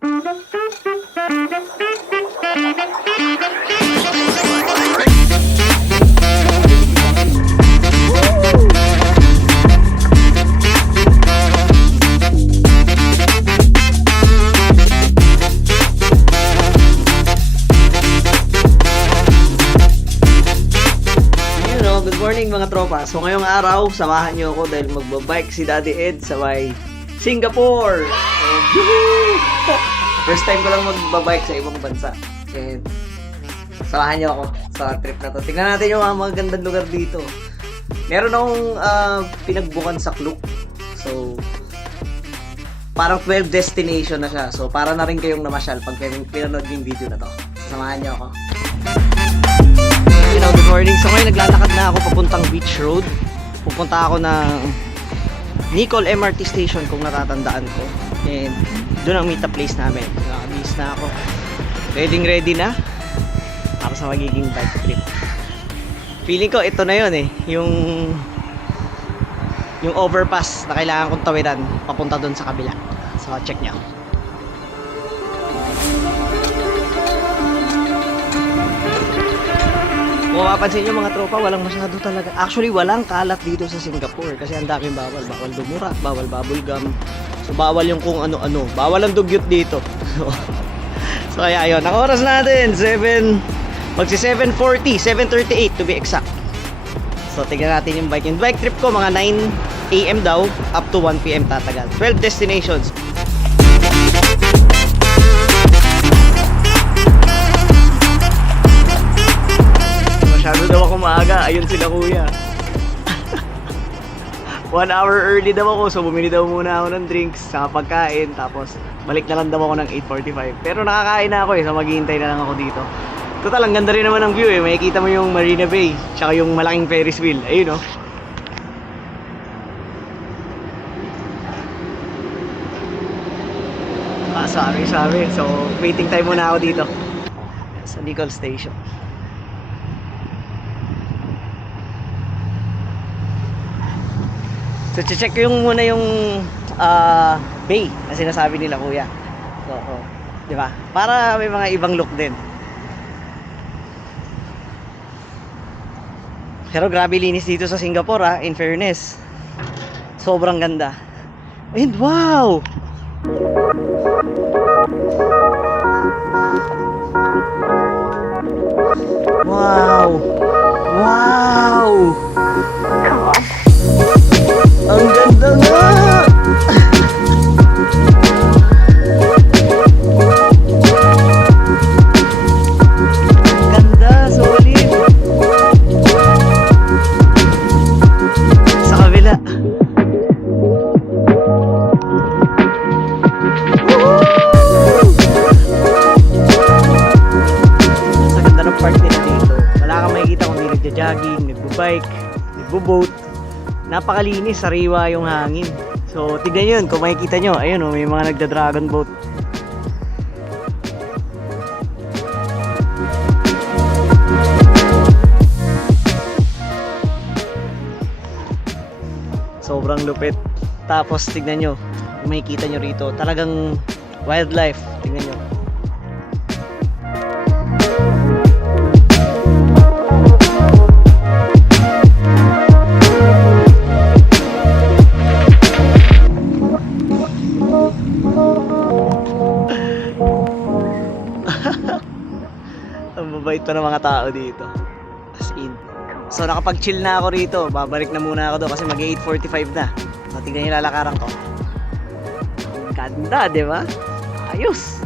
Mga tropa, so ngayong araw samahan niyo ako dahil magbabike si Daddy Ed sa may Singapore. First time ko lang magbabike sa ibang bansa, and samahan niyo ako sa trip na to. Tingnan natin yung mga magandang lugar dito. Meron akong pinagbukan sa Klook, so parang 12 destination na siya, so para na rin kayong namasyal pag pinanood yung video na to. Samahan niyo ako. Good morning. So ngayon naglalakad na ako papuntang Beach Road. Pupunta ako ng Nicol MRT Station kung natatandaan ko. And doon ang meet up place namin. Nakabihis na ako. Ready na para sa magiging bike trip. Feeling ko ito na yun eh. Yung overpass na kailangan kong tawiran papunta doon sa kabila. So check nyo. Kung mapapansin nyo mga tropa, walang masyado talaga. Actually, walang kalat dito sa Singapore kasi ang daming bawal. Bawal dumura, bawal bubble gum. So, bawal yung kung ano-ano. Bawal ang dugyot dito. So, kaya yun. Ang oras natin, magsi 7:40, 7:38 to be exact. So, tignan natin yung bike. Yung bike trip ko, mga 9 AM daw, up to 1 PM tatagal. 12 destinations. Masyado daw ako maaga, ayun sila kuya. 1 hour early daw ako, so bumili daw muna ako ng drinks, sa pagkain, tapos balik na lang daw ako ng 8:45. Pero nakakain na ako eh, so maghihintay na lang ako dito. Total, ang ganda rin naman ng view eh, makikita mo yung Marina Bay, tsaka yung malaking Ferris wheel, ayun oh. Sorry. So, waiting time muna ako dito sa Nicol Station. So, check ko yung muna yung bay na sinasabi nila kuya. So, di ba? Para may mga ibang look din. Pero grabe linis dito sa Singapore in fairness. Sobrang ganda. And wow! Wow! Ang ganda nga! Ganda, solid! Sa kabila. Sa ganda ng park nila dito. Wala kang makikita kung hindi nagja-jogging, nagbo-bike, nagbo-boat. Napakalinis, sariwa yung hangin. So, tignan yun, kung makikita nyo, ayun oh, may mga nagda-dragon boat. Sobrang lupit. Tapos, tignan nyo, kung makikita nyo rito, talagang wildlife. Tignan nyo. Mabait pa ng mga tao dito. As in. So nakapag-chill na ako rito. Babalik na muna ako doon kasi mag-8:45 na. So tignan yung lalakaran ko. Ganda, di ba? Ayos!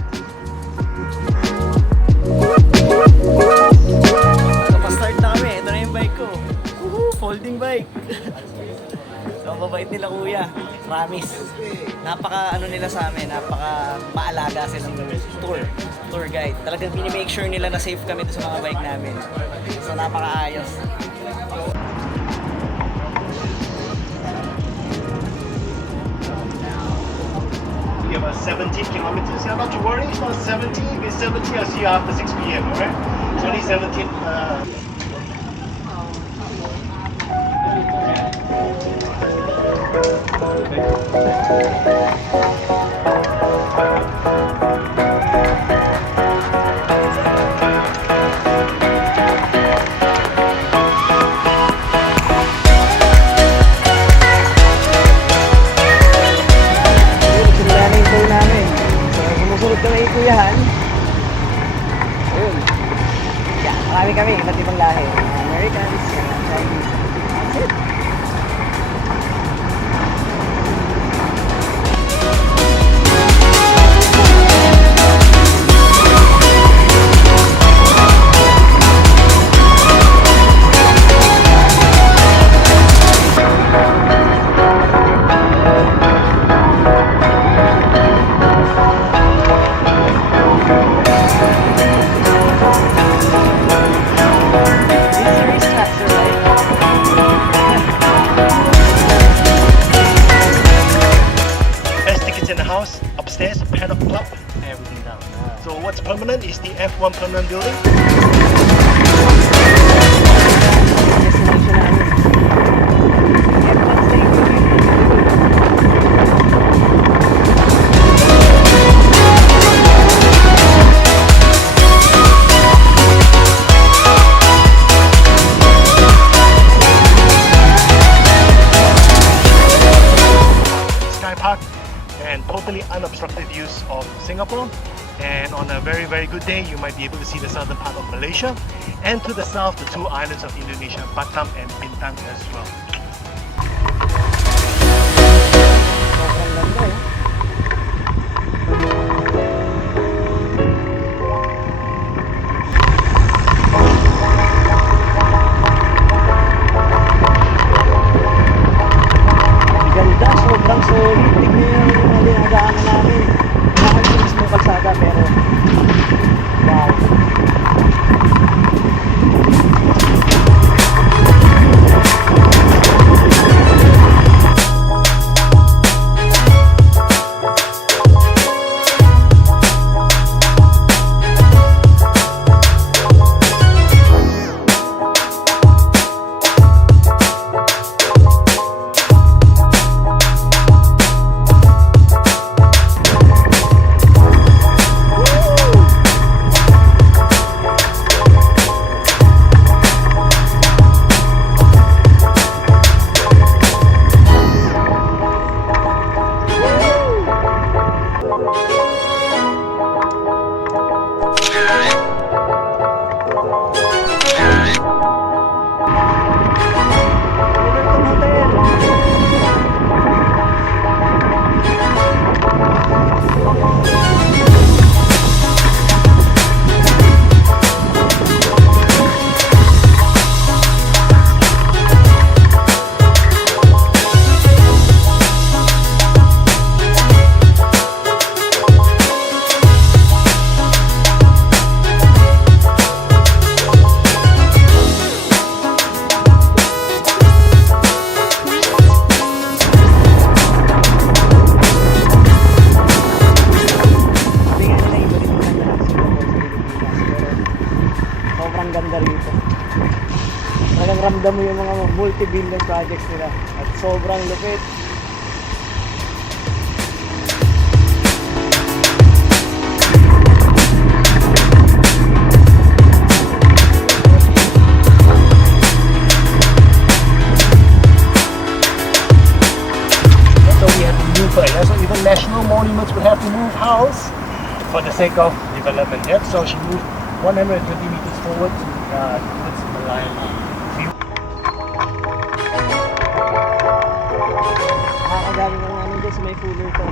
So pa-start na kami. Ito na yung bike ko. Folding bike. So ang mabait nila kuya. Promise. Napaka nila sa amin. Napaka maalaga silang tour guide. Talagang pinimake sure nila na safe kami sa mga bike namin. So napakaayos. We have 17 kilometers. Yeah, not to worry. It's not 70. If it's 70, I'll see you after 6 p.m. Alright? It's only 17. Okay. kuyahan. Ayun. Yeah, marami kami, iba't ibang lahi. Americans, Chinese. That's it. Upstairs, paddock club, everything down. So what's permanent is the F1 permanent building. Sky Park. And totally unobstructed views of Singapore, and on a very good day you might be able to see the southern part of Malaysia, and to the south the two islands of Indonesia, Batam and Bintan as well. Ganda, sobrang solid. Tignan nyo yung mga dinadaanan namin. Nakakit yung mismo kalsada, pero wow. Ramdam mo yung mga multi-billion projects nila at sobrang lupit. So we have to move for it. So even national monuments would have to move house for the sake of development. Yep. So she moved 120 meters forward towards Maraming. Nakakagaling ng namin din sa may Fullerton.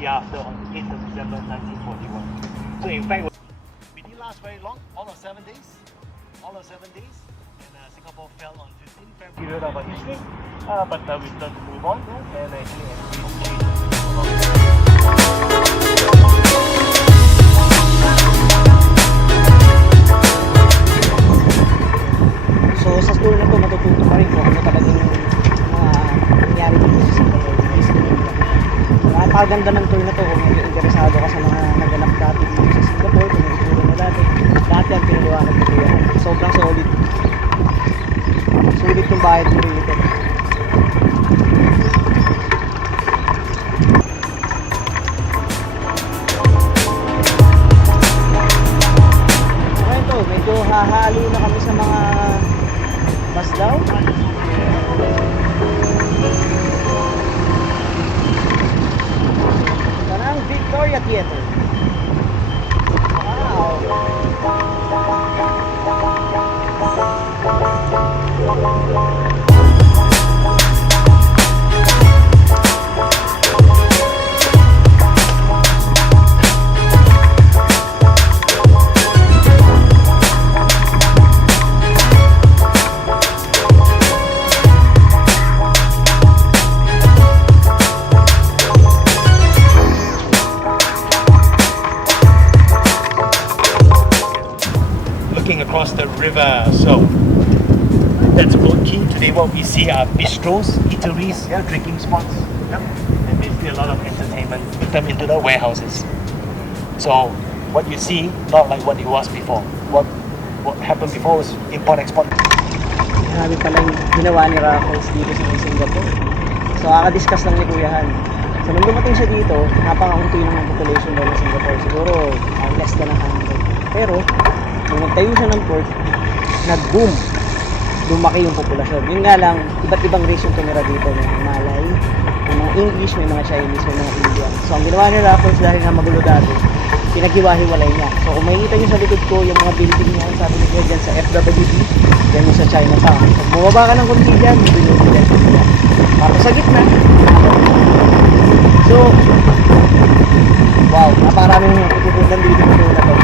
Yeah, after on the 8th of December 1941. So in fact, we didn't last very long, all of 7 days. And Singapore fell on 15th February. Period of our history, but we started to move on, and actually So sa tour na to matututo pa rin kung ano talagang nangyari dito sa Singapore. Napakaganda ng tour na to kung interesado ka sa mga naganap dati dito sa Singapore, kung may tour na dati ang pinaliwanag ko yan. Sobrang solid. Sulit yung bahay ko rito. Okay to, medyo hahalo na kami sa mga bus daw. Tanang. Victoria Theater. Wow. Looking across the river, so that's Boat Quay. Today what we see are bistros, eateries, yeah, drinking spots, yeah, and basically a lot of entertainment. Put them into the warehouses. So what you see, not like what it was before. What happened before was import-export. Grabe pala yung ginawa ni Raffles dito sa Singapore. So kaka-discuss lang ni Kuyahan. So nung dumating siya dito, napakaunti lang ang population daw ng Singapore. Siguro less than 100. Pero nung nagtayo siya ng port, nag-boom. Lumaki yung populasyon. Yun nga lang, iba't ibang race yung tumira dito. May mga Malay, may mga English, may mga Chinese, may mga Indian. So ang ginawa ni Raffles dahil nga magulo dati, pinaghiwa-hiwalay niya. So kung makikita niyo sa likod ko, yung mga building niya, sabi niya dyan sa FWD, dyan mo sa Chinatown. Pag bumaba ka ng kunti dyan, binubilan ko sila. Tapos sa gitna, so, wow, napakaraming mga pupupuntan dito na to.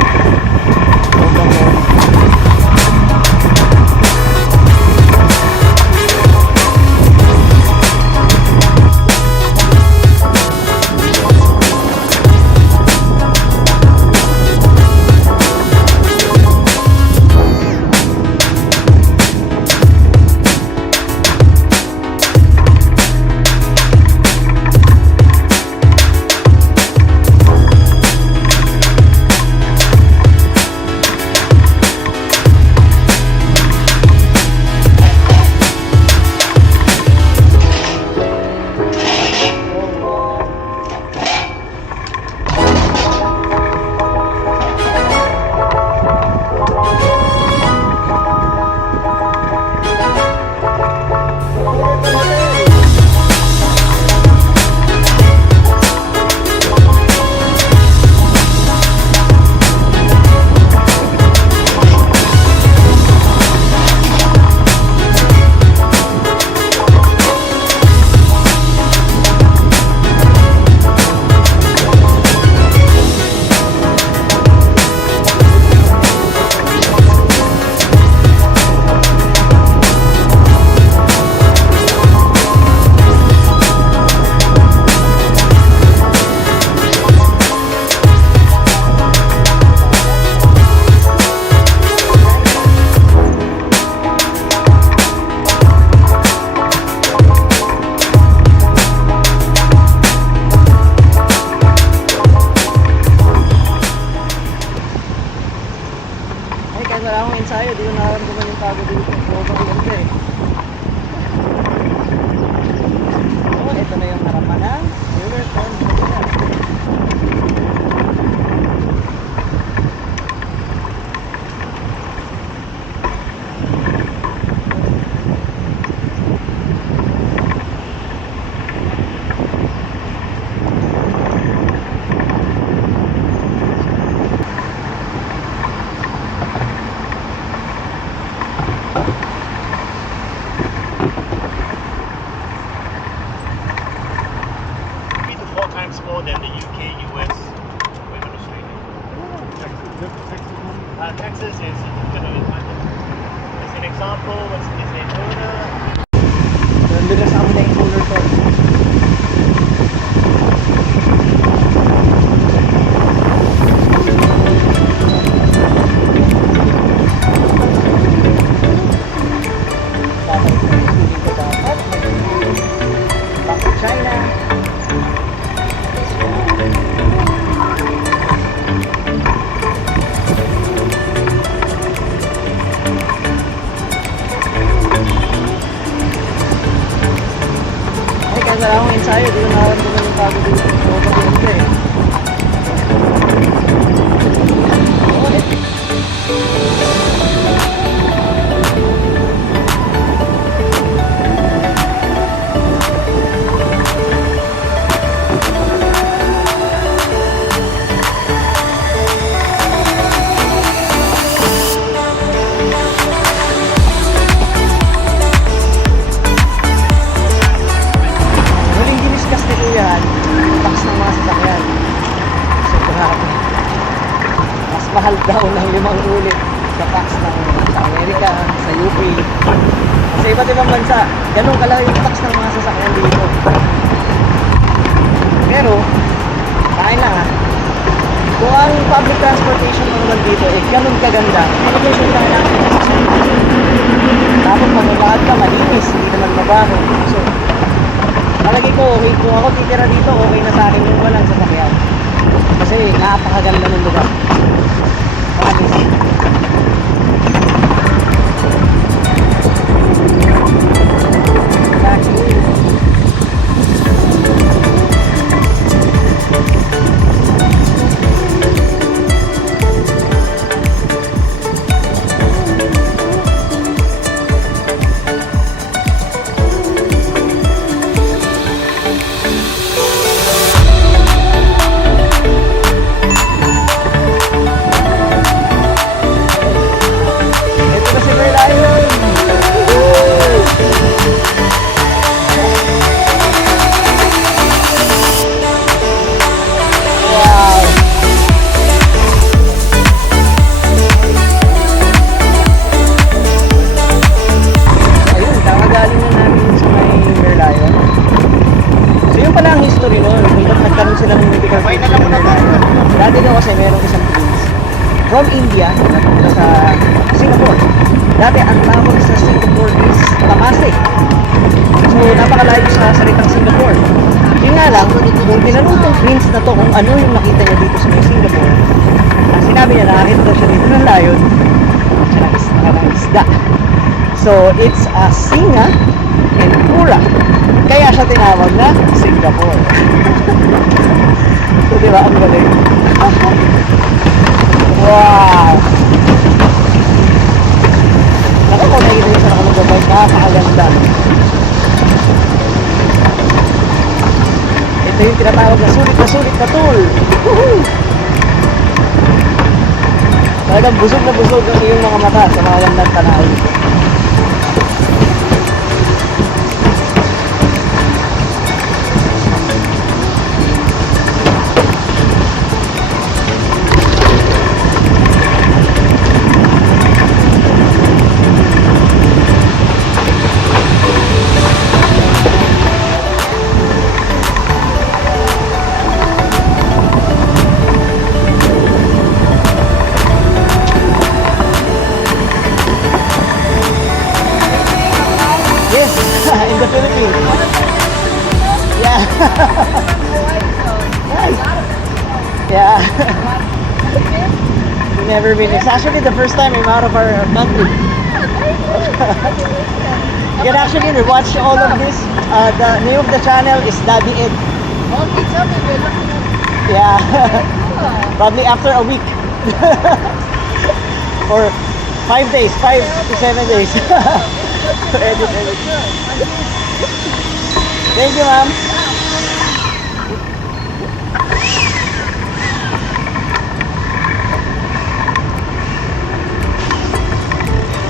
Sobrang ensayo, di ko nararamdaman yung pagod dito. Sobrang ganda eh. So, ito na yung harapan ng Riverton. More than the UK, US, or even Australia. Texas is equivalent. As an example, what's this in Florida? Nandun na sa amin na yung solar torch. China. mahal daw ng 5 ulit sa tax sa Amerika, sa UP. Sa iba't ibang bansa, ganun kalaki yung tax ng mga sasakyan dito. Pero, kain lang ha. Kung ang public transportation mo naman dito, ganun kaganda, makabusin lang natin. Tapos maglakad ka, malinis, hindi naman mabaho. So, malagi ko, okay, kung ako titira dito, okay na sa akin yung walang sasakyan. Kasi napakaganda ng lugar. Maraming. From India, napunta sa Singapore. Dati ang tawag sa Singapore is Tamase. So napakalayo sa salitang Singapore. Yun nga lang, kung tinanong tong prince na to kung ano yung nakita niya dito sa Singapore, sinabi niya nakakita daw siya dito ng layon at ng isda. So it's a singa and pura. Kaya siya tinawag na Singapore. So diba, ang galing. Wow! Naku, kung nakikita nyo sa nakamagabay, nakakaganda. Ito yung tinatawag na sulit na tool. Woohoo! Talagang busog na busog ang iyong mga mata sa mga gandang tanawin. In the Philippines. Yeah. Nice. Yeah. We've never been. It's actually the first time I'm out of our country. You can actually watch all of this. The name of the channel is Daddy Ed. Yeah. Probably after a week. Or 5 days, 5 to 7 days. Edit. Thank you, ma'am.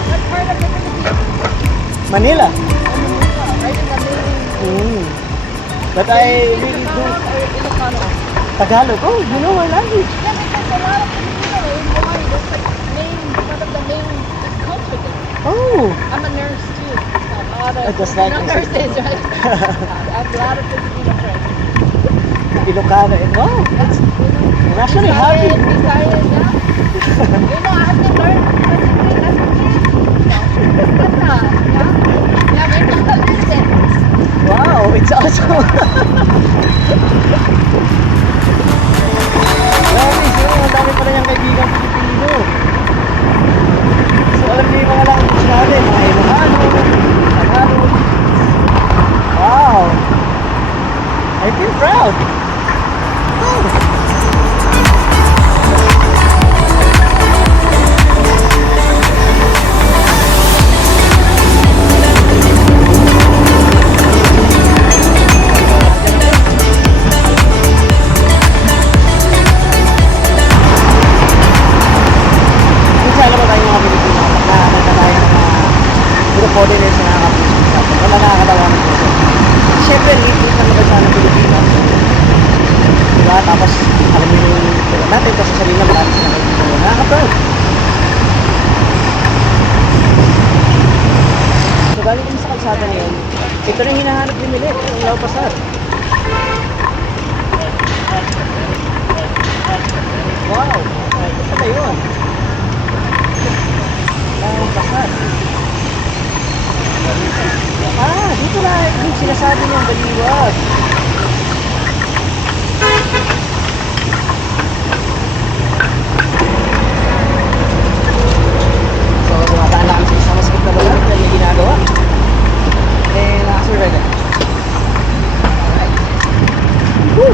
What part of the Philippines? Manila. Right in the middle. But I really do Tagalog. Oh, you know my language. Yeah, because a lot of Filipino in Hawaii, that's like one of the main culture there. Oh. I'm a nurse too. So a lot of Just like Filipino nurses, right? I have a lot of Filipino friends. Ilocano. Wow, that's, I'm actually happy. Visayan, yeah. You know, I have to learn as a kid. Yeah, maybe I'll listen. Wow, it's awesome. Grabe, so ang dami pala niyang kaibigan Pilipino. So alam niyo yung mga language natin, mga Ilocano, Tagalog. Wow. I feel proud. Oh. Alam mo tayo mga Pilipino, nakakanta tayo ng mga group foreigners na nakakapuso. Wala nakakatawa ng puso. Siyempre, hit na maganda ng Pilipino. Diba? Tapos, alam mo yung tulad natin, kasi sabihin na marami na kayo. pasad. So galing kami sa kalsada ngayon. Ito na yung hinahanap ni Milet, ang law pasad. Wow! Ito pala yun. Law pasad. Ah, dito na yung sinasabi niyang baliwag. So, dumadaan lang kami sa isang masikip na balat na may ginagawa. And, nakasurvive na. Alright. Woo!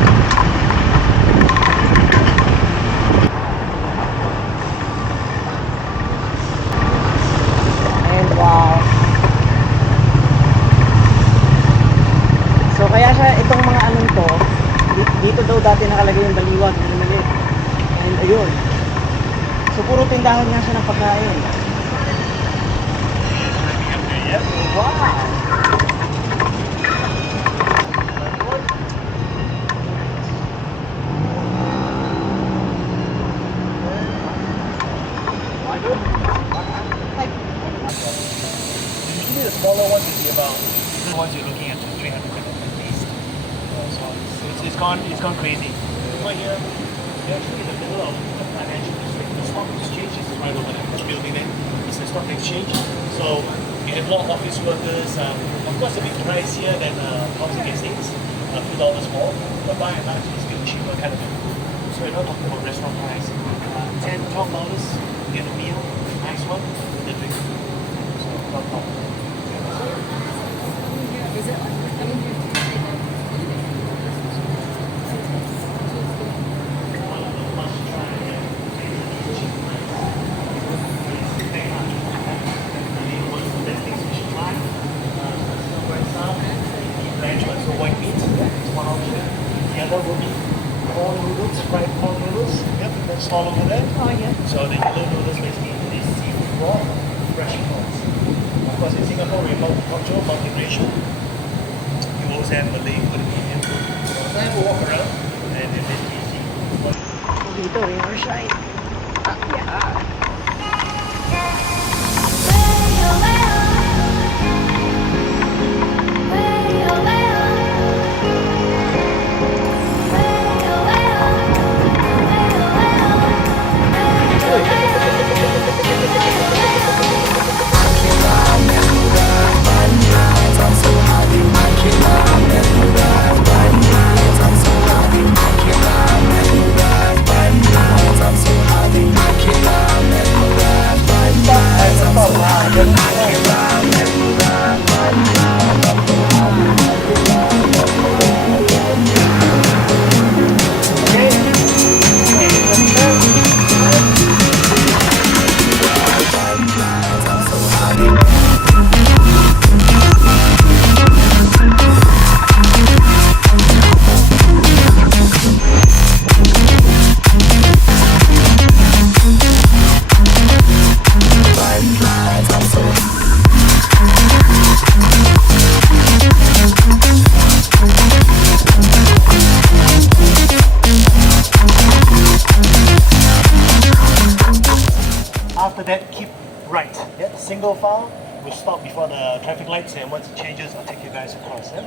And, wow. So kaya siya itong mga anong to, dito daw dati nakalagay yung baliwag, yung maliit. And ayun. So puro tindahan nga siya ng pagkain. Wow! Usually the smaller ones will be about the ones you're looking at 300 at least. So it's gone crazy. Right here, we're actually in the middle of the financial district. The stock exchange is right over there. This building there is the stock exchange. So you have a lot of office workers. Of course, a bit pricier than housing estates, a few dollars more, but by and large, it's still cheaper kind of thing. So you're not talking about restaurant price. $10, $12, get a meal, nice one, with a drink. So not problem. Is it? I mean, So white meat, it's one option. The other will be corn noodles, fried corn noodles. Yep, that's all over there. Oh, yeah. So the yellow noodles basically is seafood raw, fresh prawns. Of course, in Singapore, we're multicultural, multiracial. You also have Malay food, Indian food. So I will walk around and if it's easy. Dito, Riverside. Ah, yeah. After that, keep right. Yeah, single file. We'll stop before the traffic lights, and once it changes, I'll take you guys across. Yeah?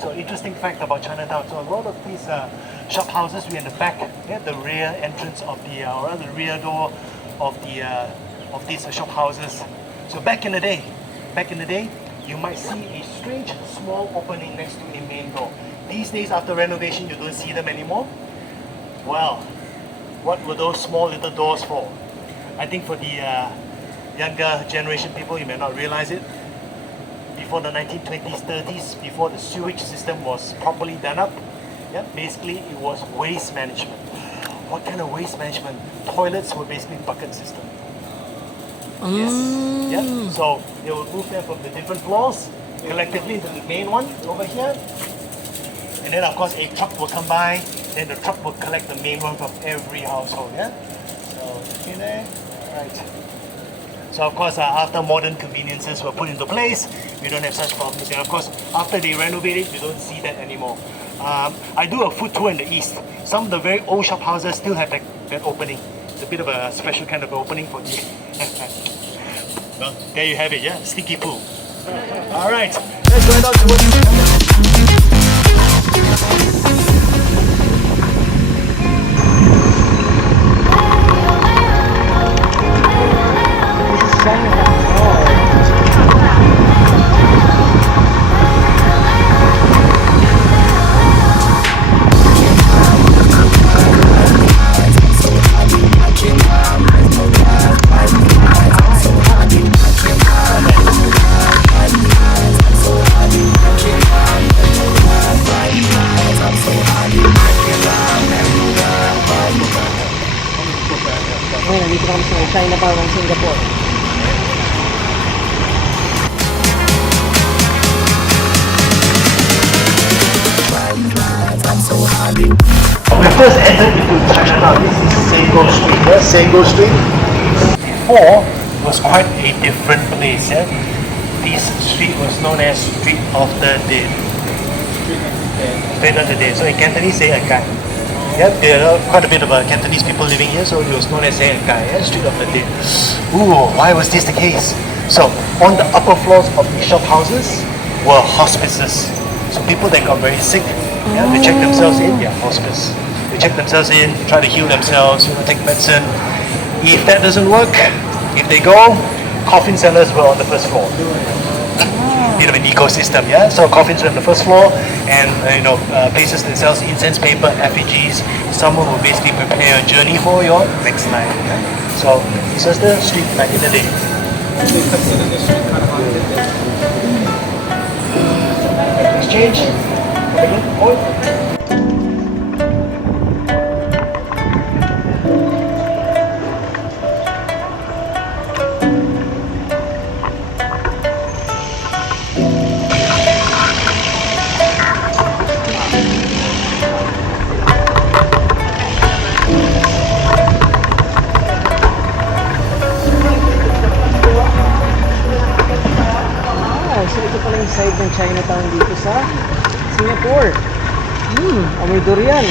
So, interesting fact about Chinatown. So, a lot of these shop houses, we're in the back, yeah, the rear entrance of the, or the rear door of the of these shop houses. So, back in the day, you might see a strange small opening next to the main door. These days, after renovation, you don't see them anymore. Well, what were those small little doors for? I think for the younger generation people, you may not realize it. Before the 1920s, 30s, before the sewage system was properly done up, yeah, basically it was waste management. What kind of waste management? Toilets were basically bucket system. Yes. Yeah. So they will move them from the different floors collectively to the main one over here. And then of course a truck will come by, then the truck will collect the main one from every household. Yeah. So see there? Right. So of course after modern conveniences were put into place, we don't have such problems. And of course after they renovate it, you don't see that anymore. I do a food tour in the east. Some of the very old shop houses still have that opening. It's a bit of a special kind of opening for you. Well, there you have it, yeah? Sticky poo. Alright, let's go on to what you Nandito kami sa Chinatown ng Singapore. We first entered into Chinatown. This is Sego Street. Yeah? Sego Street. Before was quite a different place. Yeah? This street was known as Street of the Dead. Street of the Dead. So in Cantonese, say a guy. Yeah, there are quite a bit of Cantonese people living here, so it was known as say a guy. Yeah? Street of the Dead. Ooh, why was this the case? So on the upper floors of the shop houses were hospices. So people that got very sick, yeah, they check themselves in, yeah, hospice. They check themselves in, try to heal themselves, take medicine. If that doesn't work, if they go, coffin sellers were on the first floor. Bit of an ecosystem, yeah. So coffins were on the first floor, and places that sells incense paper, effigies. Someone will basically prepare a journey for your next life. Yeah? So this was the street back in the day. Exchange. So ito pala yung side ng Chinatown dito sa Singapore. Amoy durian.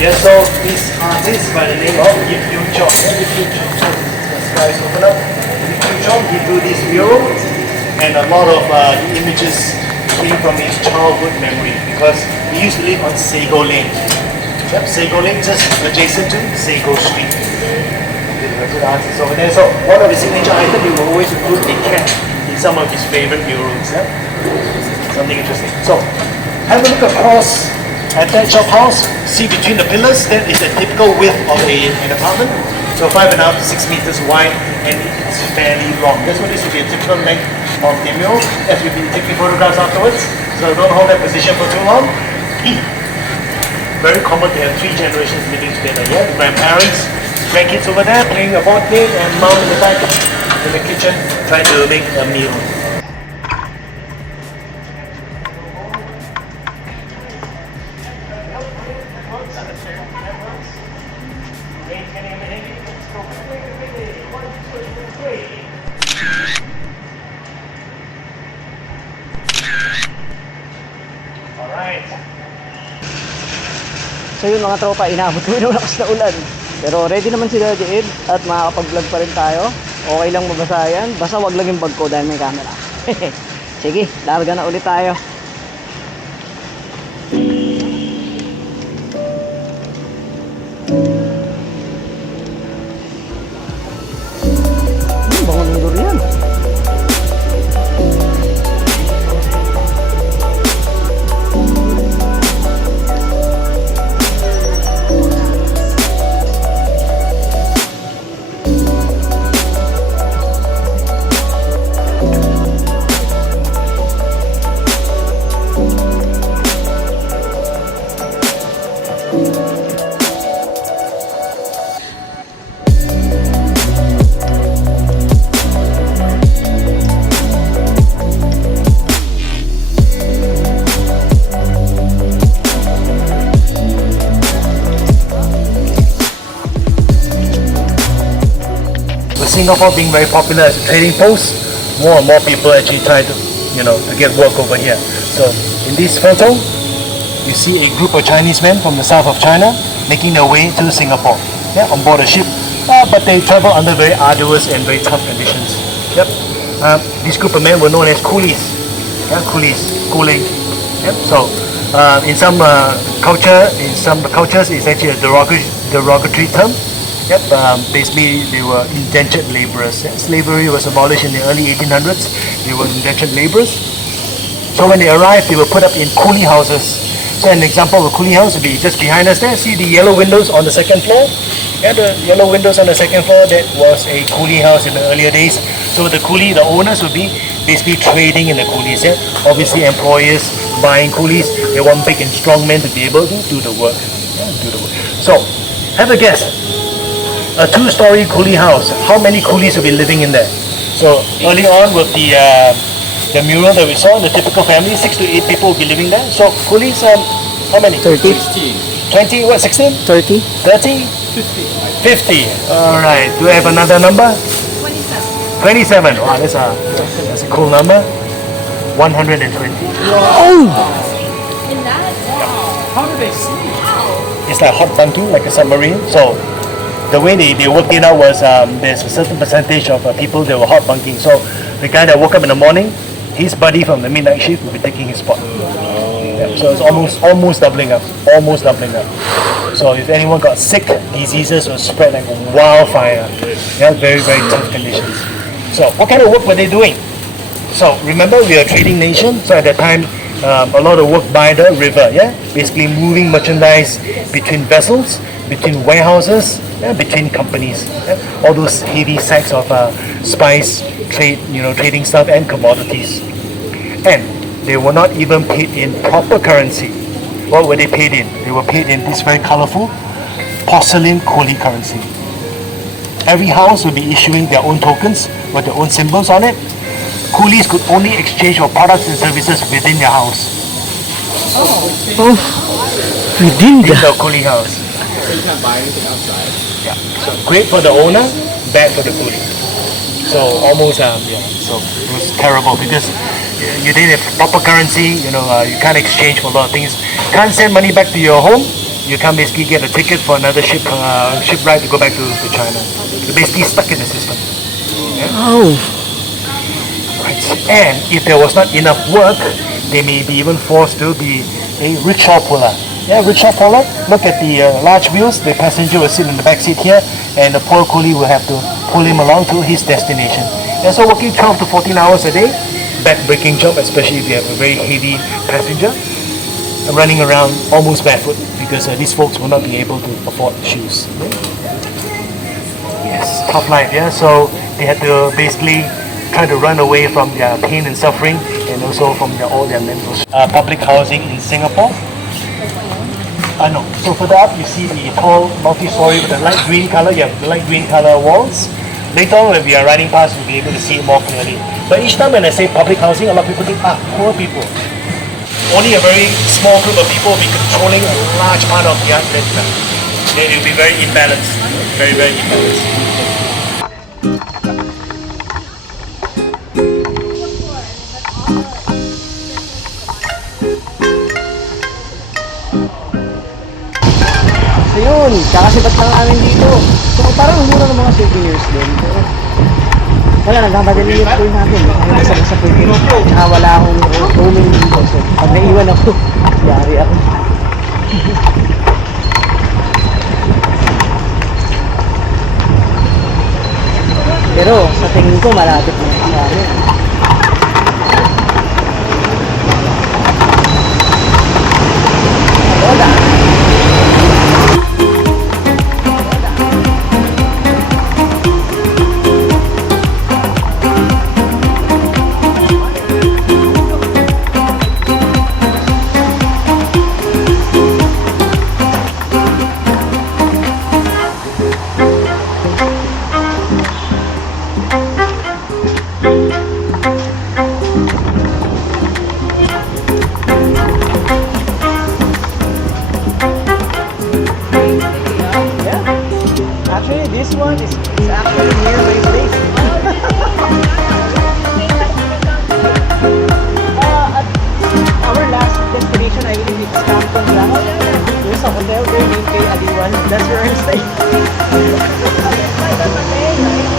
Yeah, so this artist by the name of Yip Yu Chong. Yip Yu Chong. This guy's open up. Yip Yu Chong, he drew this mural, and a lot of images came from his childhood memory because he used to live on Sego Lane. Yep, Sego Lane, just adjacent to Sego Street. Good artist over there. So one of his signature items, he will always include a cat in some of his favorite murals. Yeah? Something interesting. So have a look across at that shop house. See between the pillars, that is the typical width of an apartment. So 5.5 to 6 meters wide, and it's fairly long. That's what this would be a typical length of the mural, as we've been taking photographs afterwards. So don't hold that position for too long. Very common to have 3 generations living together. Yeah, the grandparents, grandkids over there playing a board game, and mom in the back in the kitchen trying to make a meal. Alright. So yun mga tropa, inabot ko yung lakas na ulan. Pero ready naman si Daddy Ed at makakapag-vlog pa rin tayo. Okay lang mabasa yan. Basta wag lang yung bag ko dahil may camera. Sige, larga na ulit tayo. Bangon ng durian. Singapore being very popular as a trading post, more and more people actually try to to get work over here. So in this photo, you see a group of Chinese men from the south of China making their way to Singapore, on board a ship. But they travel under very arduous and very tough conditions. This group of men were known as coolies. Cooling. So in some cultures, it's actually a derogatory term. Basically, they were indentured laborers. Slavery was abolished in the early 1800s. They were indentured laborers. So when they arrived, they were put up in coolie houses. So an example of a coolie house would be just behind us there. See the yellow windows on the second floor? The yellow windows on the second floor, that was a coolie house in the earlier days. So the owners would be basically trading in the coolies. Obviously, employers buying coolies, they want big and strong men to be able to do the work. So, have a guess. A 2-story coolie house, how many coolies will be living in there? So early on with the mural that we saw, the typical family, 6 to 8 people will be living there. So coolies, how many? 30? 20, what, 16? 30? 30? 50. Alright, do we have another number? 27. Wow, that's a cool number. 120. Oh! In that? How do they sleep? It's like hot bunking, like a submarine. So the way they worked it out was there's a certain percentage of people that were hot bunking. So the guy that woke up in the morning, his buddy from the midnight shift will be taking his spot. So it's almost doubling up. So if anyone got sick, diseases will spread like wildfire. Very, very tough conditions. So what kind of work were they doing? So remember, we are a trading nation. So at that time, a lot of work by the river. Basically moving merchandise between vessels, between warehouses, between companies. All those heavy sacks of spice, trading stuff and commodities. And they were not even paid in proper currency. What were they paid in? They were paid in this very colorful porcelain coolie currency. Every house will be issuing their own tokens with their own symbols on it. Coolies could only exchange for products and services within their house. Oh, within In the... the coolie house. So you can't buy anything outside. So great for the owner, bad for the coolie. So almost, so it was terrible because you didn't have proper currency, you can't exchange for a lot of things. Can't send money back to your home. You can't basically get a ticket for another ship ride to go back to China. You're basically stuck in the system. Oh. Right. And if there was not enough work, they may be even forced to be a rickshaw puller. Rickshaw puller. Look at the large wheels. The passenger will sit in the back seat here, and the poor coolie will have to pull him along to his destination. And so working 12 to 14 hours a day, back-breaking job, especially if you have a very heavy passenger, running around almost barefoot because these folks will not be able to afford shoes. Yes, tough life, So they had to basically try to run away from their pain and suffering, and also from all their mental. Public housing in Singapore. No. So further up, you see the tall multi-story with the light green color. You have the light green color walls. Later on, when we are riding past, we'll be able to see it more clearly. But each time when I say public housing, a lot of people think, poor people. Only a very small group of people will be controlling a large part of the island. It will be very imbalanced. Very, very imbalanced. So yun, kakasibat lang namin dito. So parang mura ng mga souvenirs din. Pero wala, nagmamadali yung tour namin. Ayaw basta-basta pwede. Tsaka wala akong roaming dito. So pag naiwan ako, yari ako. Pero sa tingin ko, malapit na yung namin. Wala. That's where I'm staying. It's like a Malay, right?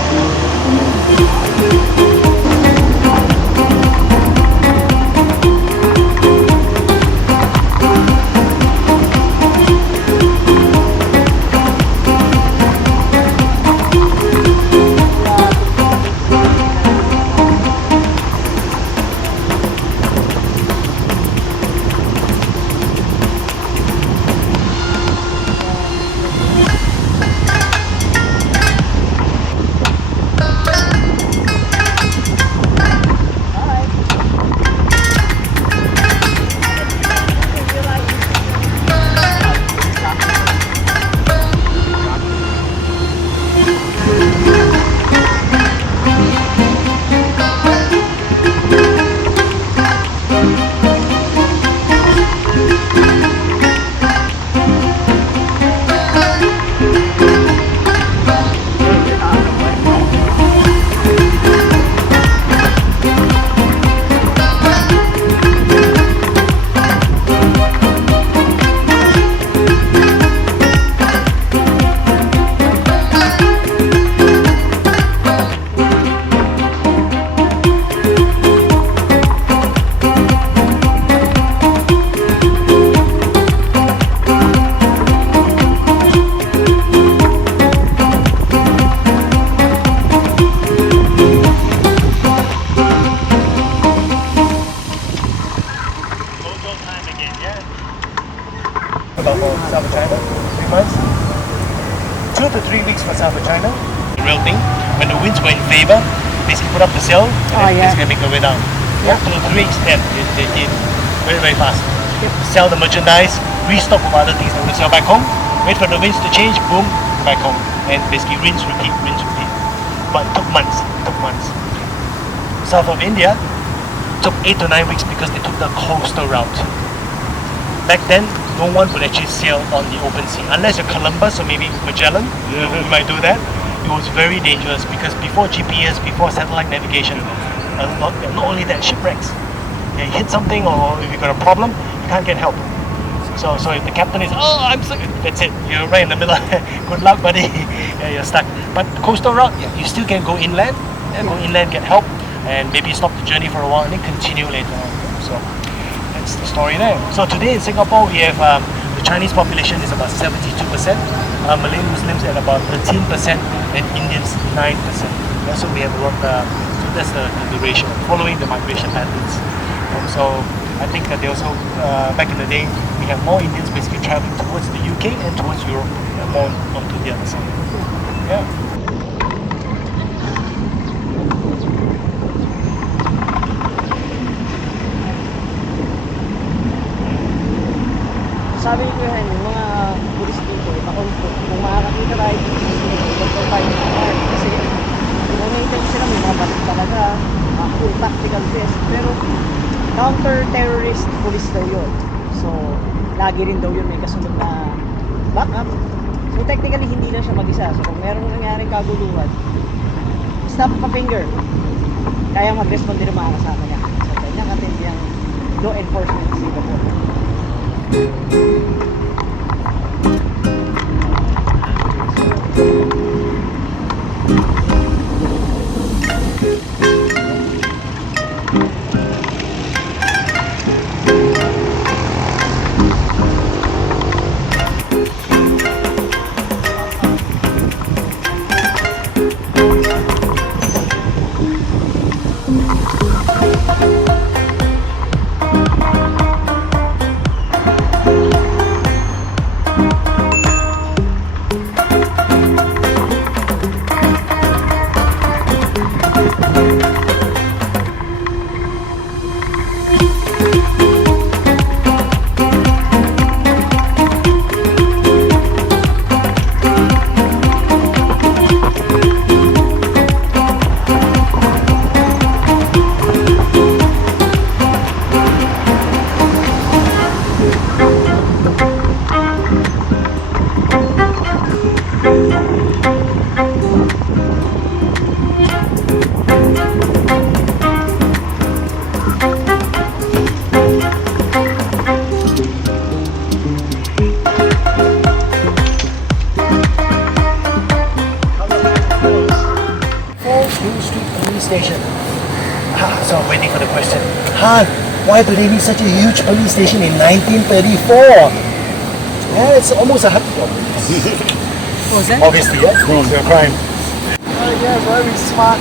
About for South China, 3 months. 2 to 3 weeks for South China. The real thing, when the winds were in favor, basically put up the sail and basically make their way down. Yeah. 2 to 3 weeks, then they did very, very fast. Sell the merchandise, restock with other things that we sell back home, wait for the winds to change, boom, back home. And basically rinse, repeat, rinse, repeat. But it took months, South of India took 8 to 9 weeks because they took the coastal route. Back then, no one would actually sail on the open sea unless you're Columbus or maybe Magellan. You might do that. It was very dangerous because before GPS, before satellite navigation, not only that, shipwrecks. You hit something or if you got a problem, you can't get help. So if the captain is, oh, I'm sick, that's it. You're right in the middle. Good luck, buddy. Yeah, you're stuck. But coastal route, yeah, you still can go inland. Go inland, get help, and maybe stop the journey for a while and then continue later on. So that's the story there. So today in Singapore, we have the Chinese population is about 72%, Malay Muslims at about 13%, and Indians 9%. Yeah, so we have a lot. So that's the ratio, following the migration patterns. So I think that they also back in the day we have more Indians basically traveling towards the UK and towards Europe, more onto the other side. Yeah. Sabi ni Kuya Henry, yung mga pulis dito, kung makakakita tayo dito, doktor tayo ng art. Kasi kung na-interview sila, may mga balik talaga, full tactical test. Pero counter-terrorist police daw yun. So, lagi rin daw yun may kasunod na backup. So, technically, hindi na siya mag-isa. So, kung merong nangyaring kaguluhan, snap of a finger, kaya mag-respond din ang mga kasama niya. So, kanya katindi ang law enforcement sa Singapore. question. Han, why do they need such a huge police station in 1934? Yeah, it's almost 100 years. Was that? Obviously, yeah, it's a crime. Yeah, very smart.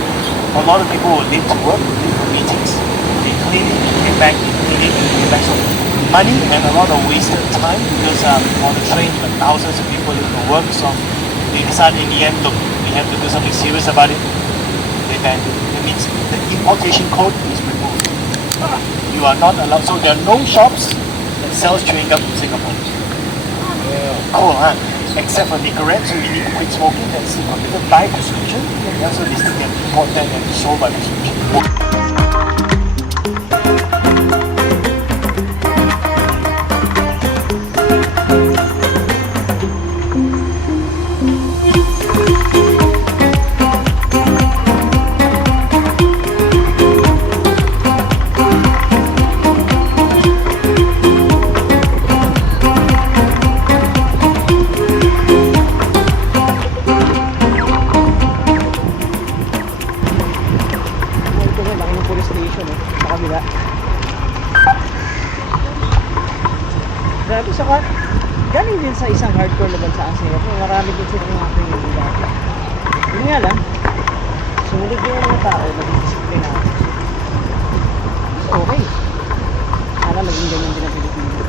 A lot of people will leave to work, leave for meetings. They clean it, get back, clean it, get back. So money and a lot of wasted time because on the train, there are thousands of people in the work. So they decided in the end, look, we have to do something serious about it. They banned it. That means the importation code is removed. You are not allowed. So there are no shops that sells chewing gum in Singapore. Yeah. Cool, huh? Except for Nicorette, so you need to quit smoking. That's considered by prescription. Yeah, so they still can import that and be sold by prescription. Grabe, saka galing din sa isang hardcore na bansa ang Singapore. Marami din silang mga pinili dati. Yun nga lang, sumunod yung mga tao, nag-discipline ako. So, okay. Sana maging ganyan din ang Pilipinas.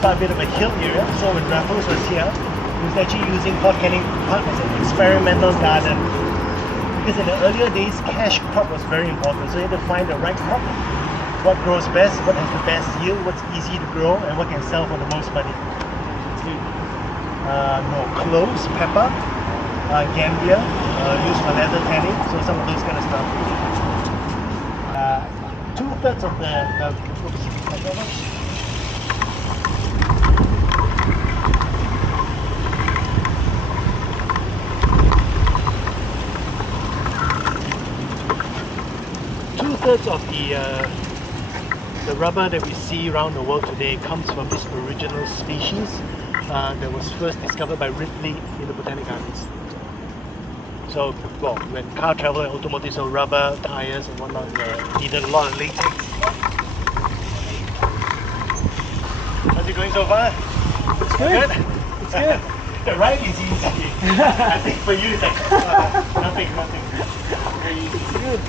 A bit of a hill area, so when Raffles was here, he was actually using Port Canning Park as an experimental garden. Because in the earlier days, cash crop was very important, so you had to find the right crop. What grows best, what has the best yield, what's easy to grow, and what can sell for the most money. No, cloves, pepper, gambia, used for leather tanning, so some of those kind of stuff. 2/3 of the oops, 2/3 of the rubber that we see around the world today comes from this original species that was first discovered by Ripley in the Botanic Gardens. So, well, when car travel and automotive, so rubber, tires and whatnot, needed a lot of latex. How's it going so far? It's good. It's good. The ride is easy. I think for you it's like nothing. Very easy. It's good.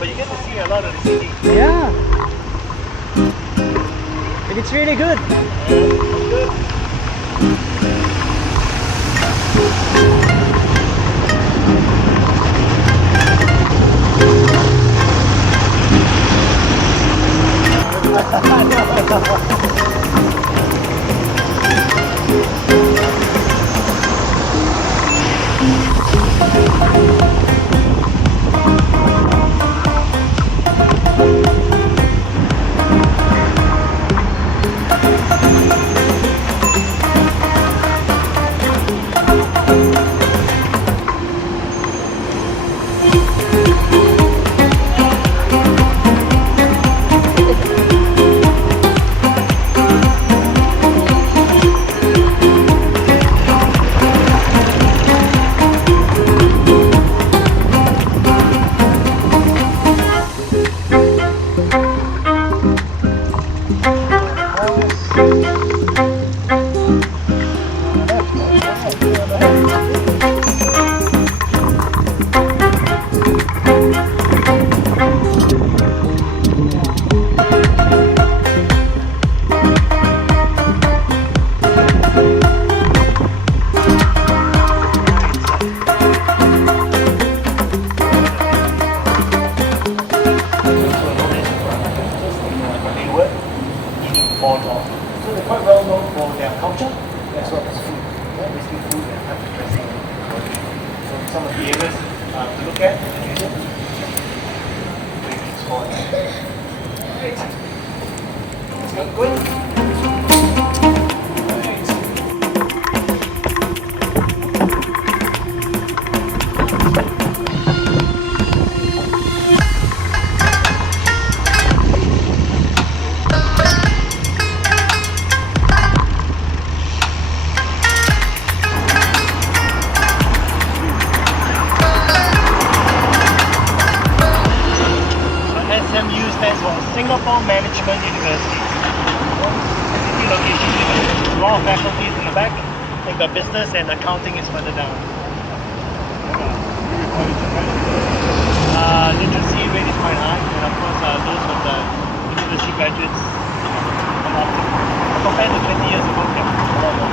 But you get to see a lot of the city. Yeah. And it's really good. Good. That's what is food. Yeah, basically food and type of dressing. So some of the areas to look at. Great. Let's get going. SMU stands for Singapore Management University. City location. A lot of faculties in the back. I think the business and accounting is further down. Literacy rate is quite high, and of course those with the university graduates compared to 20 years ago, a lot more.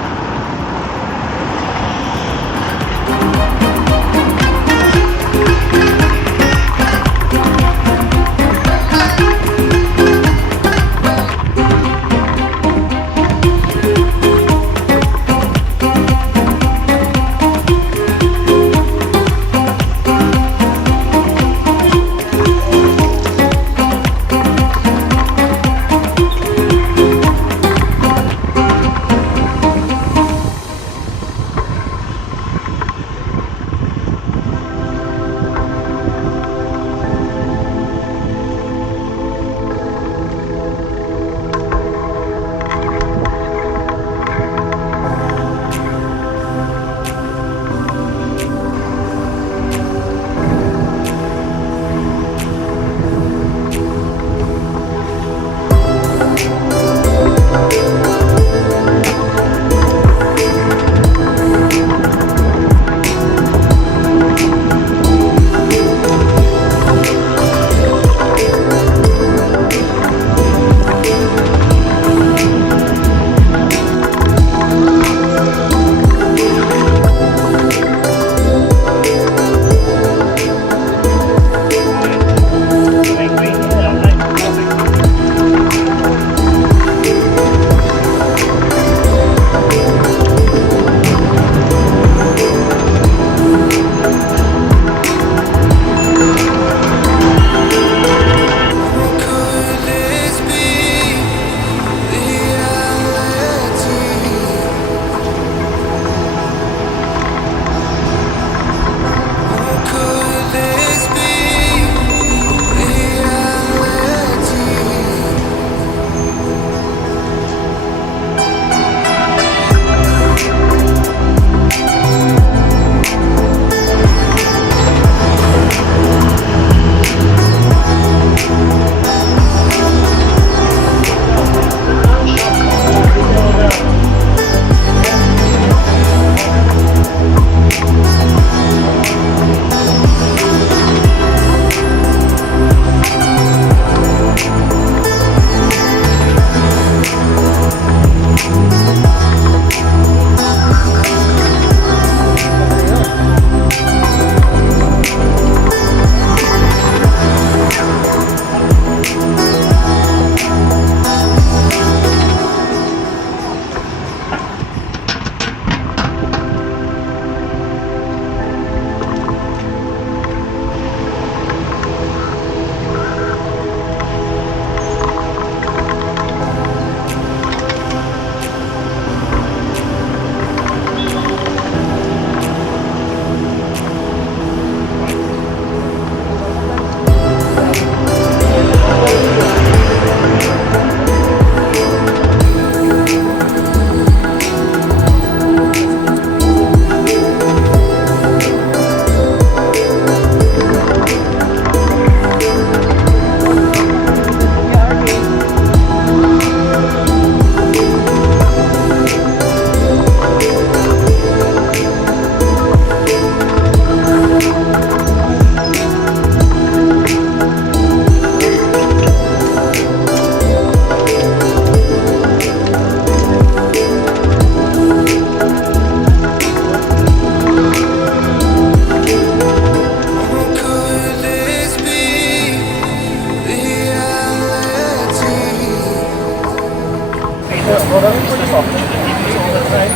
time,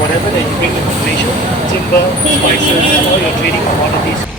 whatever that you bring into Malaysia, timber, spices, or your trading commodities.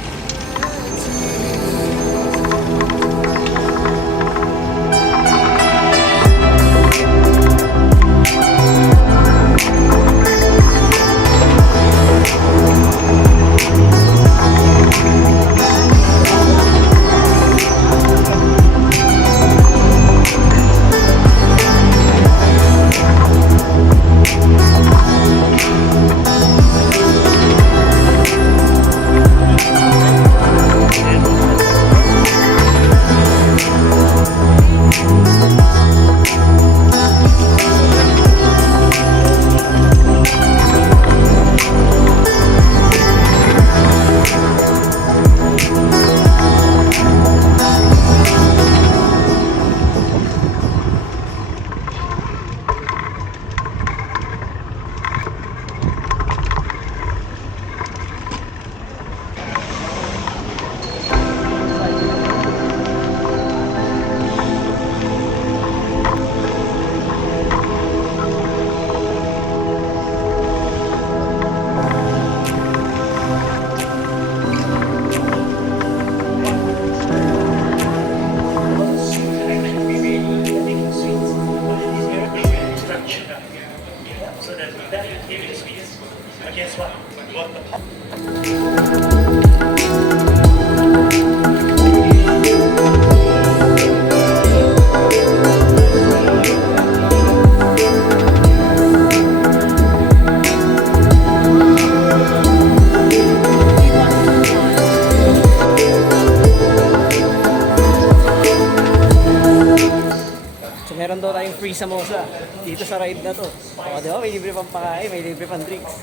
Meron daw tayong free samosa dito sa ride na to. O, di ba? May libre pang pakain, may libre pang drinks.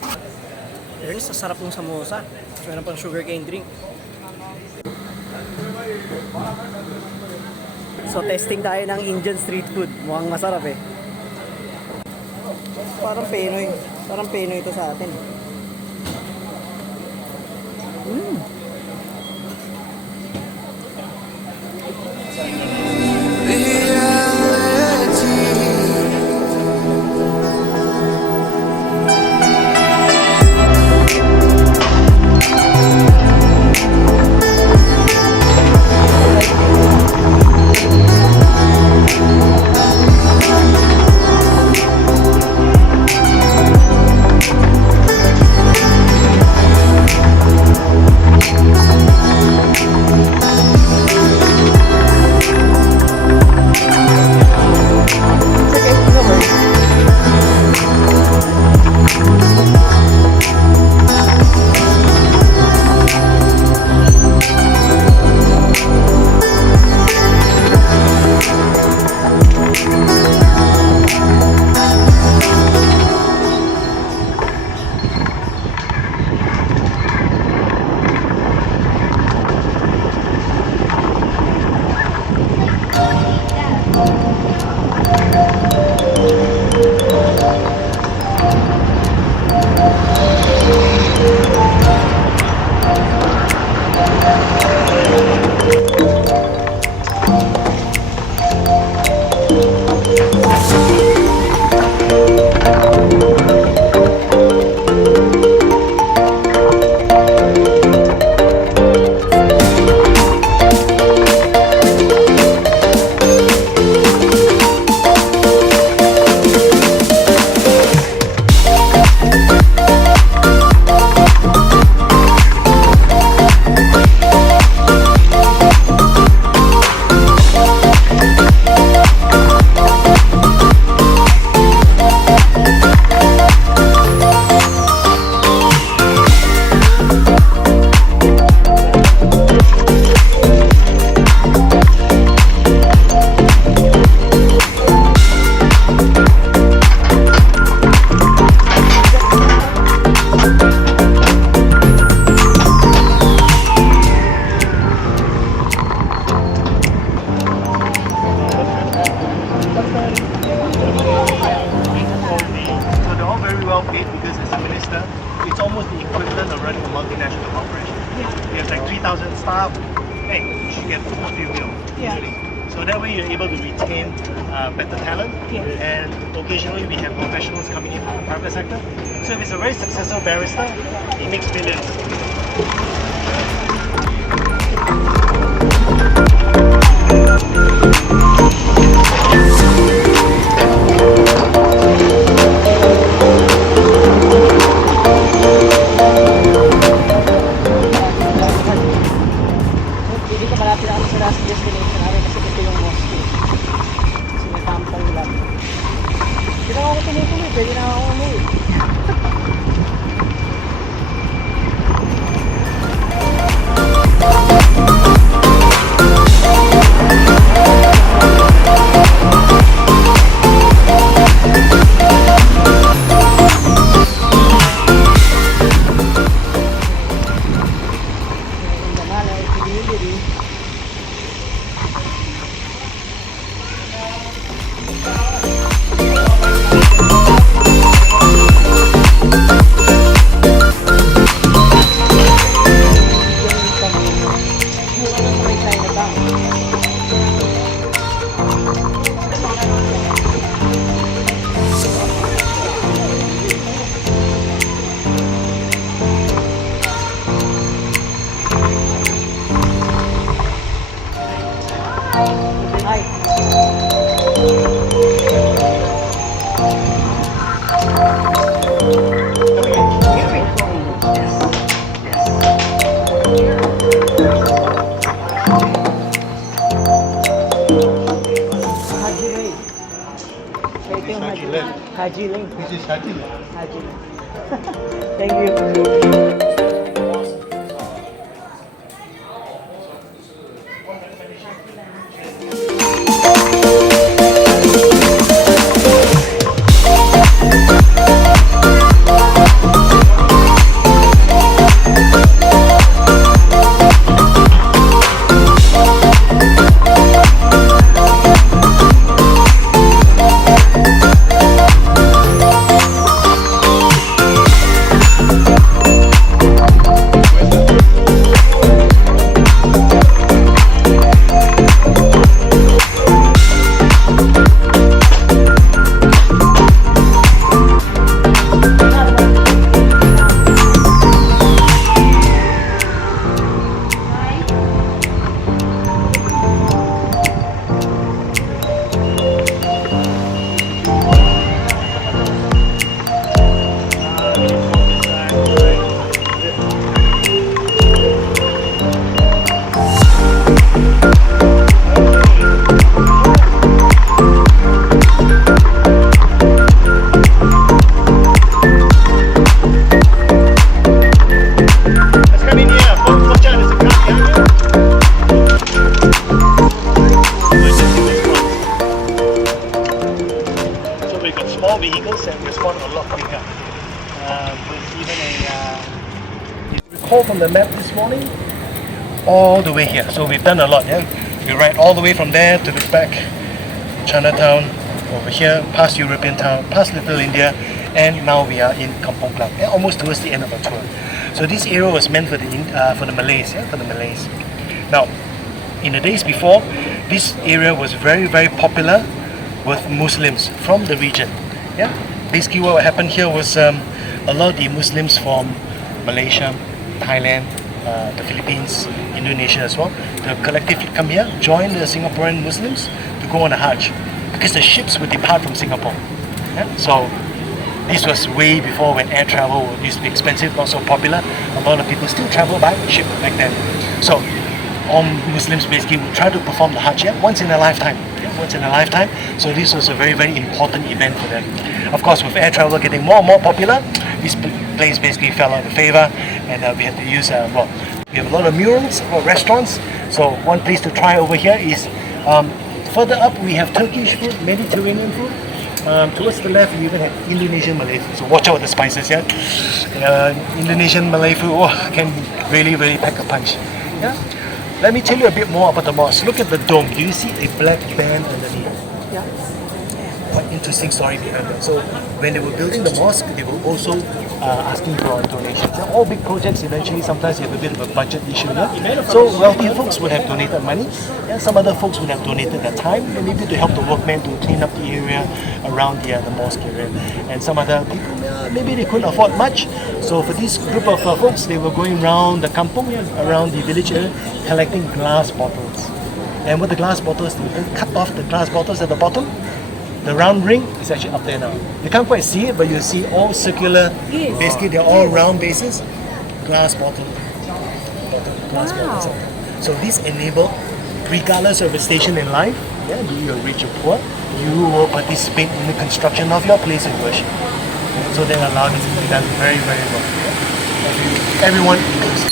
Pero sa sarap ng samosa. Meron pang sugarcane drink. So, testing tayo ng Indian street food. Mukhang masarap eh. Parang Pinoy. Parang Pinoy ito sa atin. multinational corporation. He has like 3,000 staff. Hey, you should get a few meals easily. So that way you're able to retain better talent. Yes. And occasionally we have professionals coming in from the private sector. So if it's a very successful barrister, he makes millions. Hindi ka malapit ako sa last destination namin kasi ito yung mosque. Kasi may kampong lang. Hindi na ako tumutuloy, pwede na ako umuwi. Haji Lane. This is Haji. Haji Lane. Thank you. From the map this morning, all the way here. So we've done a lot. Yeah, we ride all the way from there to the back, Chinatown, over here, past European town, past Little India, and now we are in Kampong Glam, almost towards the end of our tour. So this area was meant for the Malays, for the Malays. Now, in the days before, this area was very popular with Muslims from the region. Yeah, basically what happened here was a lot of the Muslims from Malaysia, Thailand, the Philippines, Indonesia as well, to collectively come here, join the Singaporean Muslims to go on a Hajj, because the ships would depart from Singapore. Yeah? So this was way before when air travel used to be expensive, not so popular. A lot of people still travel by ship back then. So all Muslims basically would try to perform the Hajj once in a lifetime. Once in a lifetime. So this was a very important event for them. Of course, with air travel getting more and more popular, this place basically fell out of favor, and we had to use we have a lot of murals, restaurants. So one place to try over here is further up we have Turkish food, Mediterranean food. Towards the left we even have Indonesian Malay food. So watch out with the spices, Indonesian Malay food can really pack a punch. Yeah. Let me tell you a bit more about the mosque. Look at the dome. Do you see a black band underneath? Yeah. quite interesting story behind that. So when they were building the mosque, they were also asking for donations. They're all big projects. Eventually, sometimes you have a bit of a budget issue. Yeah? So wealthier folks would have donated money, and some other folks would have donated their time, and maybe to help the workmen to clean up the area around the mosque area. And some other people, maybe they couldn't afford much. So for this group of folks, they were going around the kampong, around the village area, collecting glass bottles. And with the glass bottles, they cut off the glass bottles at the bottom. The round ring is actually up there now. You can't quite see it, but you see all circular. Yes. Basically, they're all round bases. Glass bottle. Glass Wow. bottles. So this enabled, regardless of your station in life, be you rich or poor, you will participate in the construction of your place of worship. So they allowed it to be done very, very well. Everyone inclusive.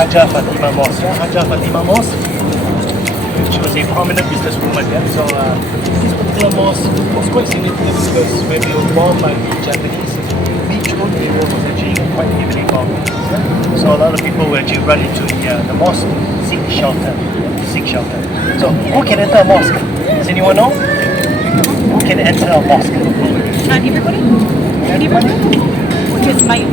Haja Fatima Mosque. Haja Fatima Mosque. She was a prominent businesswoman. Yeah? So this particular mosque was quite significant because when we were bombed by the Japanese, each road area was actually quite heavily bombed. Yeah? So a lot of people were actually run into the mosque, seek shelter. So who can enter a mosque? Does anyone know? Who can enter a mosque? Not everybody? Anybody? Just my...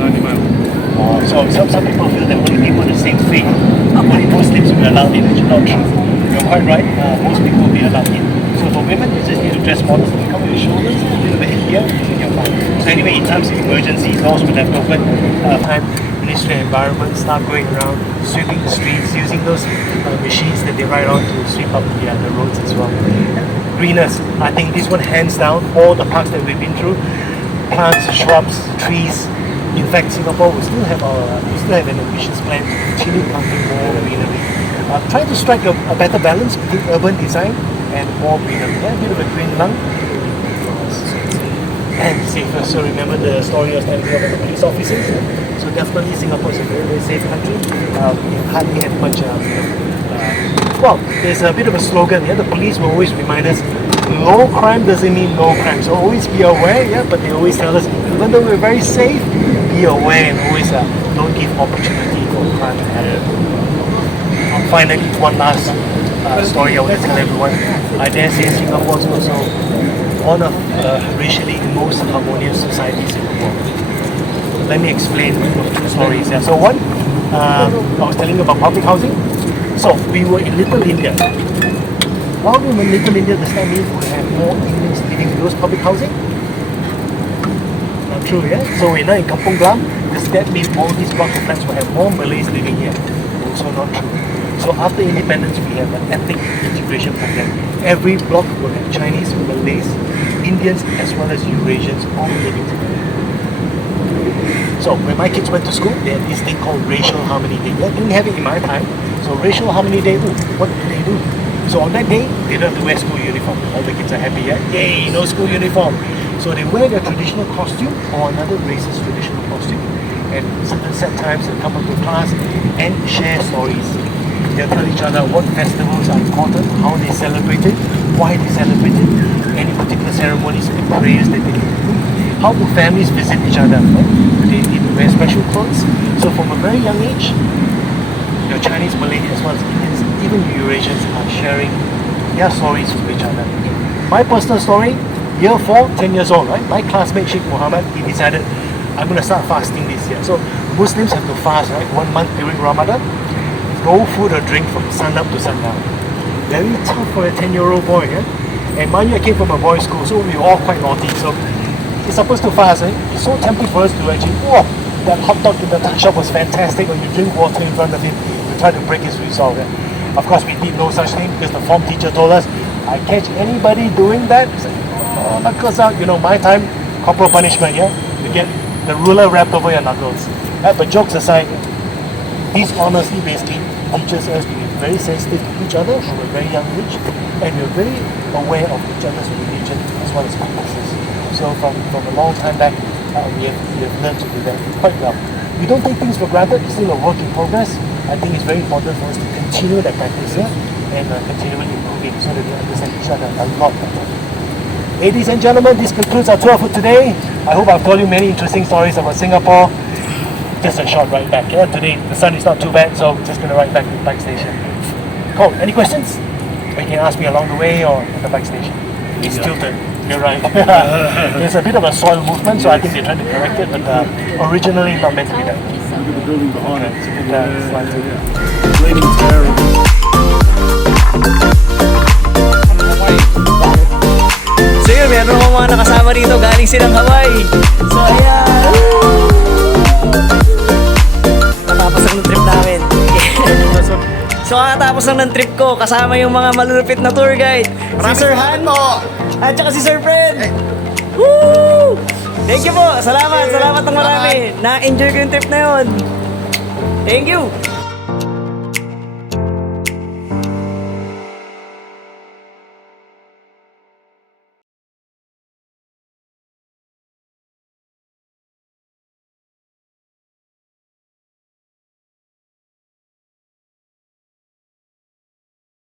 So some people feel that only people of the same faith, only Muslims will be allowed in, which is not true. You're quite right, most people will be allowed in. So for women, you just need to dress modestly, cover your shoulders, a little bit here, and you're fine. So anyway, in times of emergency, laws would have opened time. Ministry of Environment start going around, sweeping the streets, using those machines that they ride on to sweep up the roads as well. Greeners, I think this one hands down, all the parks that we've been through, plants, shrubs, trees. In fact, Singapore we still have an ambitious plan to continue planting more greenery. Trying to strike a better balance between urban design and more greenery. A bit of a green lung and safer. So remember the story I was telling you about the police officers? So definitely Singapore is a very, very safe country. We hardly had much well, there's a bit of a slogan here. The police will always remind us, low crime doesn't mean no crime. So always be aware, but they always tell us, even though we're very safe, be aware and always don't give opportunity for crime to happen. Finally, one last story I want to tell everyone. I dare say Singapore is also one of racially most harmonious societies in the world. Let me explain two stories here. So one, I was telling you about public housing. So we were in Little India. While we were in Little India, does that mean we have more Indians living in those public housing? Not true, yeah? So we're now in Kampung Glam. Does that mean all these blocks of flats will have more Malays living here? Also not true. So after independence, we have an ethnic integration program. Every block will have Chinese, Malays, Indians, as well as Eurasians all living together. So when my kids went to school, they had this thing called Racial Harmony Day. I didn't have it in my time. So Racial Harmony Day, what do they do? So on that day, they don't have to wear school uniform. All the kids are happy, yeah? Yay, no school uniform. So they wear their traditional costume or another race's traditional costume. And certain set times they come up to class and share stories. They'll tell each other what festivals are important, how they celebrate it, why they celebrate it, any particular ceremonies and prayers that they do. how do families visit each other? Right? Do they need to wear special clothes? So from a very young age, your Chinese, Malay, as well as Indians, even Eurasians are sharing their stories with each other. My personal story, year 4, 10 years old, right? My classmate Sheikh Muhammad, he decided, I'm going to start fasting this year. So Muslims have to fast, right? 1 month during Ramadan. No food or drink from sun up to sundown. Very tough for a 10-year-old boy, yeah? And mind you, I came from a boys' school, so we were all quite naughty. So he's supposed to fast, right? It's so tempting for us to actually, oh, that hot dog in the tuck shop was fantastic. When you drink water in front of him, you try to break his resolve. Yeah? Of course, we did no such thing because the form teacher told us, I catch anybody doing that, it's like, oh, knuckles out. You know, my time, corporal punishment, yeah? You get the ruler wrapped over your knuckles. But jokes aside, this honesty basically teaches us to be very sensitive to each other from a very young age, and we're very aware of each other's religion as well as practices. So from a long time back, we have learned to do that quite well. We don't take things for granted, it's still a work in progress. I think it's very important for us to continue that practice here and continually improving so that we understand each other a lot better. Ladies and gentlemen, this concludes our tour for today. I hope I've told you many interesting stories about Singapore. Just a short ride back. Yeah, today the sun is not too bad, so just gonna ride back to the bike station. Cool. Any questions? Or you can ask me along the way or at the bike station. It's tilted. You're right. There's a bit of a soil movement, so I think they're trying to correct it, but originally not meant to be that. The building behind it. So it slides in. Bleeding terrible. So yun, meron akong mga nakasama dito, galing silang Hawaii. So ayan. Natapos lang ng trip namin. So kakatapos lang ng trip ko, kasama yung mga malulupit na tour guide. Si Sir Han at saka si Sir Fred. Woo! Thank you po. Salamat ng marami. Na-enjoy ko yung trip na yun. Thank you.